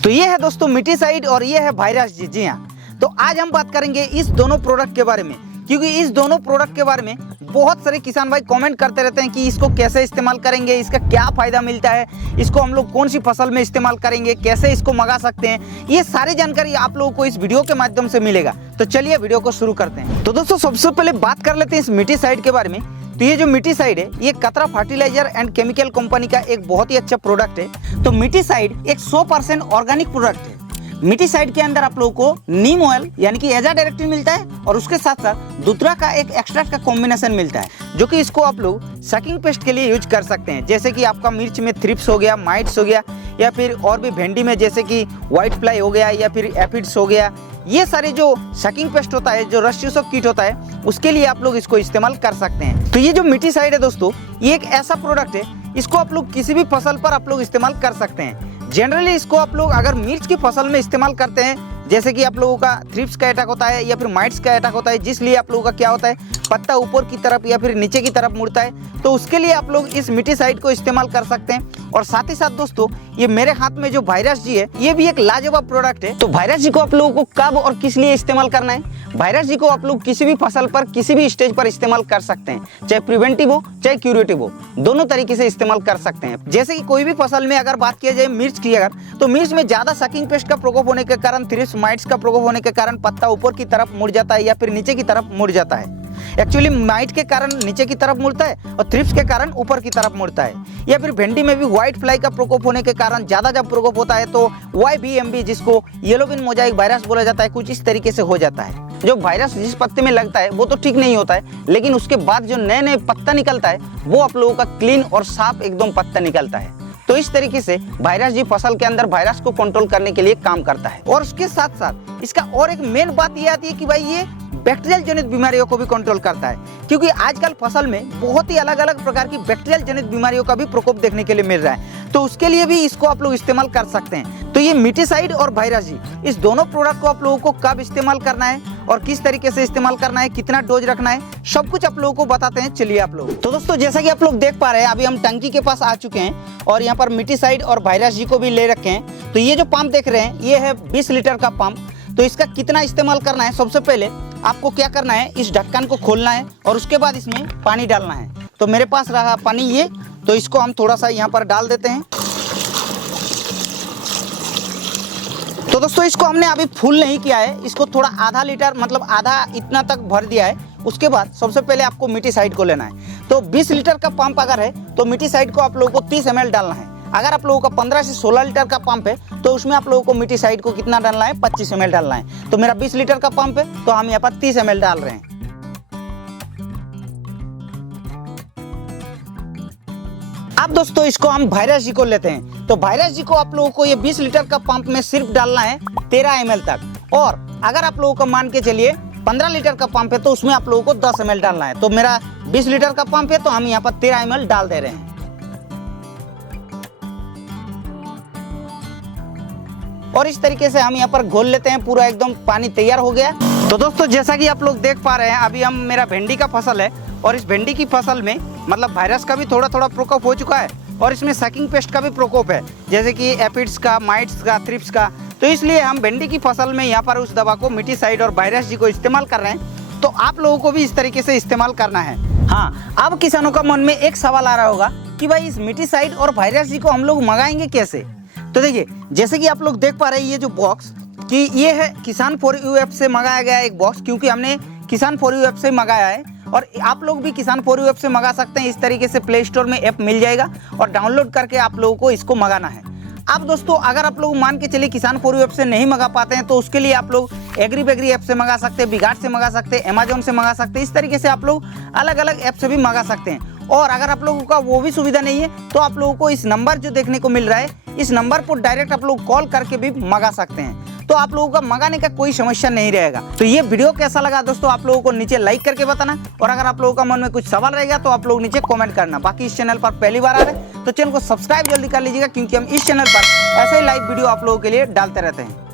तो ये है दोस्तों मिटीसाइड और ये है वायरस जी। जी हाँ, तो आज हम बात करेंगे इस दोनों प्रोडक्ट के बारे में, क्योंकि इस दोनों प्रोडक्ट के बारे में बहुत सारे किसान भाई कमेंट करते रहते हैं कि इसको कैसे इस्तेमाल करेंगे, इसका क्या फ़ायदा मिलता है, इसको हम लोग कौन सी फसल में इस्तेमाल करेंगे, कैसे इसको मंगा सकते हैं। ये सारी जानकारी आप लोगों को इस वीडियो के माध्यम से मिलेगा। तो चलिए वीडियो को शुरू करते हैं। तो दोस्तों सबसे पहले बात कर लेते हैं इस मिटीसाइड के बारे में। तो ये जो मिटीसाइड है ये कतरा फर्टिलाइजर एंड केमिकल कंपनी का एक बहुत ही अच्छा प्रोडक्ट है। तो मिटीसाइड एक 100% ऑर्गेनिक प्रोडक्ट है। मिटीसाइड के अंदर आप लोगों को नीम ऑयल यानी कि एजाडायरेक्टिन मिलता है और उसके साथ साथ दूसरा का एक एक्सट्रैक्ट का कॉम्बिनेशन मिलता है, जो कि इसको आप लोग सकिंग पेस्ट के लिए यूज कर सकते हैं। जैसे कि आपका मिर्च में थ्रिप्स हो गया, माइट्स हो गया, या फिर और भी भिंडी में जैसे कि व्हाइट फ्लाई हो गया या फिर एफिड्स हो गया। ये सारे जो सकिंग पेस्ट होता है, जो रस चूसक कीट होता है, उसके लिए आप लोग इसको इस्तेमाल कर सकते हैं। तो ये जो मिटीसाइड है दोस्तों, ये एक ऐसा प्रोडक्ट है, इसको आप लोग किसी भी फसल पर आप लोग इस्तेमाल कर सकते हैं। जनरली इसको आप लोग अगर मिर्च की फसल में इस्तेमाल करते हैं, जैसे कि आप लोगों का थ्रिप्स का अटैक होता है या फिर माइट्स का अटैक होता है, जिसलिए आप लोगों का क्या होता है, पत्ता ऊपर की तरफ या फिर नीचे की तरफ मुड़ता है, तो उसके लिए आप लोग इस मिटीसाइड को इस्तेमाल कर सकते हैं। और साथ ही साथ दोस्तों ये मेरे हाथ में जो वायरस जी है, ये भी एक लाजवाब प्रोडक्ट है। तो वायरस जी को आप लोगों को कब और किस लिए इस्तेमाल करना है? वायरस जी को आप लोग किसी भी फसल पर किसी भी स्टेज पर इस्तेमाल कर सकते हैं, चाहे प्रिवेंटिव हो चाहे क्यूरेटिव हो, दोनों तरीके से इस्तेमाल कर सकते हैं। जैसे कि कोई भी फसल में अगर बात किया जाए मिर्च की, अगर तो मिर्च में ज्यादा सकिंग पेस्ट का प्रकोप होने के कारण, थ्रिप्स माइट्स का प्रकोप होने के कारण पत्ता ऊपर की तरफ मुड़ जाता है या फिर नीचे की तरफ मुड़ जाता है। एक्चुअली माइट के कारण नीचे की तरफ मुड़ता है और थ्रिप्स के कारण ऊपर की तरफ मुड़ता है। या फिर भिंडी में भी व्हाइट फ्लाई का प्रकोप होने के कारण ज्यादा जब प्रकोप होता है तो YBMB, जिसको येलो बीन मोजाइक वायरस बोला जाता है, कुछ इस तरीके से हो जाता है। जो वायरस जिस पत्ते में लगता है वो तो ठीक नहीं होता है, लेकिन उसके बाद जो नए नए पत्ता निकलता है वो आप लोगों का क्लीन और साफ एकदम पत्ता निकलता है। तो इस तरीके से वायरस जी फसल के अंदर वायरस को कंट्रोल करने के लिए काम करता है। और उसके साथ साथ इसका और एक मेन बात ये आती है कि भाई ये बैक्टीरियल जनित बीमारियों को भी कंट्रोल करता है, क्योंकि आजकल फसल में बहुत ही अलग अलग प्रकार की बैक्टीरियल जनित बीमारियों का भी प्रकोप देखने के लिए मिल रहा है। तो उसके लिए भी इसको आप लोग इस्तेमाल कर सकते हैं। तो ये मिटीसाइड और वायरस जी, इस दोनों प्रोडक्ट को आप लोगों को कब इस्तेमाल करना है और किस तरीके से इस्तेमाल करना है, कितना डोज रखना है, सब कुछ आप लोगों को बताते हैं। चलिए आप लोग। तो दोस्तों जैसा कि आप लोग देख पा रहे हैं, अभी हम टंकी के पास आ चुके हैं और यहाँ पर मिटीसाइड और वायरस जी को भी ले रखे हैं। तो ये जो पंप देख रहे हैं, ये है 20 लीटर का पंप। तो इसका कितना इस्तेमाल करना है, सबसे पहले आपको क्या करना है, इस ढक्कन को खोलना है और उसके बाद इसमें पानी डालना है। तो मेरे पास रहा पानी ये, तो इसको हम थोड़ा सा यहाँ पर डाल देते हैं। तो दोस्तों इसको हमने अभी फुल नहीं किया है, इसको थोड़ा आधा लीटर मतलब आधा इतना तक भर दिया है। उसके बाद सबसे पहले आपको मिटीसाइड को लेना है। तो 20 लीटर का पंप अगर है तो मिटीसाइड को आप लोगों को 30 ml डालना है। अगर आप लोगों का 15 से 16 लीटर का पंप है तो उसमें आप लोगों को मिटीसाइड को कितना डालना है, 25 ml डालना है। तो मेरा 20 लीटर का पंप है तो हम यहाँ पर 30 ml डाल रहे हैं। अब दोस्तों इसको हम वायरस जी को लेते हैं। तो वायरस जी को आप लोगों को ये 20 लीटर का पंप में सिर्फ डालना है 13 ml तक। और अगर आप लोगों को मान के चलिए 15 लीटर का पंप है तो उसमें आप लोगों को 10 ml डालना है। तो मेरा 20 लीटर का पंप है तो हम यहाँ पर 13 ml डाल दे रहे हैं। और इस तरीके से हम यहाँ पर घोल लेते हैं, पूरा एकदम पानी तैयार हो गया। तो दोस्तों जैसा कि आप लोग देख पा रहे हैं, अभी हम मेरा भिंडी का फसल है और इस भिंडी की फसल में मतलब वायरस का भी थोड़ा थोड़ा प्रकोप हो चुका है और इसमें सकिंग पेस्ट का भी प्रकोप है, जैसे कि एफिड्स का, माइट्स का, थ्रिप्स का। तो इसलिए हम भिंडी की फसल में यहाँ पर उस दवा को मिटीसाइड और वायरस जी को इस्तेमाल कर रहे हैं। तो आप लोगों को भी इस तरीके से इस्तेमाल करना है। हाँ, अब किसानों का मन में एक सवाल आ रहा होगा कि भाई इस मिटीसाइड और वायरस जी को हम लोग मंगाएंगे कैसे? तो देखिए जैसे कि आप लोग देख पा रहे हैं, ये जो बॉक्स कि ये है किसान फॉर यू ऐप से मंगाया गया एक बॉक्स, क्योंकि हमने किसान फॉर यू ऐप से मंगाया है और आप लोग भी किसान फॉर यू ऐप से मंगा सकते हैं। इस तरीके से प्ले स्टोर में ऐप मिल जाएगा और डाउनलोड करके आप लोगों को इसको मंगाना है। अब दोस्तों अगर आप लोग मान के चलिए किसान फॉर यू ऐप से नहीं मंगा पाते हैं तो उसके लिए आप लोग एग्री बेग्री ऐप से मंगा सकते हैं, बिगाट से मंगा सकते हैं, अमेजोन से मंगा सकते हैं। इस तरीके से आप लोग अलग अलग ऐप से भी मंगा सकते हैं। और अगर आप लोगों का वो भी सुविधा नहीं है तो आप लोगों को इस नंबर जो देखने को मिल रहा है, इस नंबर पर डायरेक्ट आप लोग कॉल करके भी मंगा सकते हैं। तो आप लोगों का मंगाने का कोई समस्या नहीं रहेगा। तो ये वीडियो कैसा लगा दोस्तों, आप लोगों को नीचे लाइक करके बताना। और अगर आप लोगों का मन में कुछ सवाल रहेगा तो आप लोग नीचे कमेंट करना। बाकी इस चैनल पर पहली बार आ रहे हैं तो चैनल को सब्सक्राइब जल्दी कर लीजिएगा, क्योंकि हम इस चैनल पर ऐसे ही लाइव वीडियो आप लोगों के लिए डालते रहते हैं।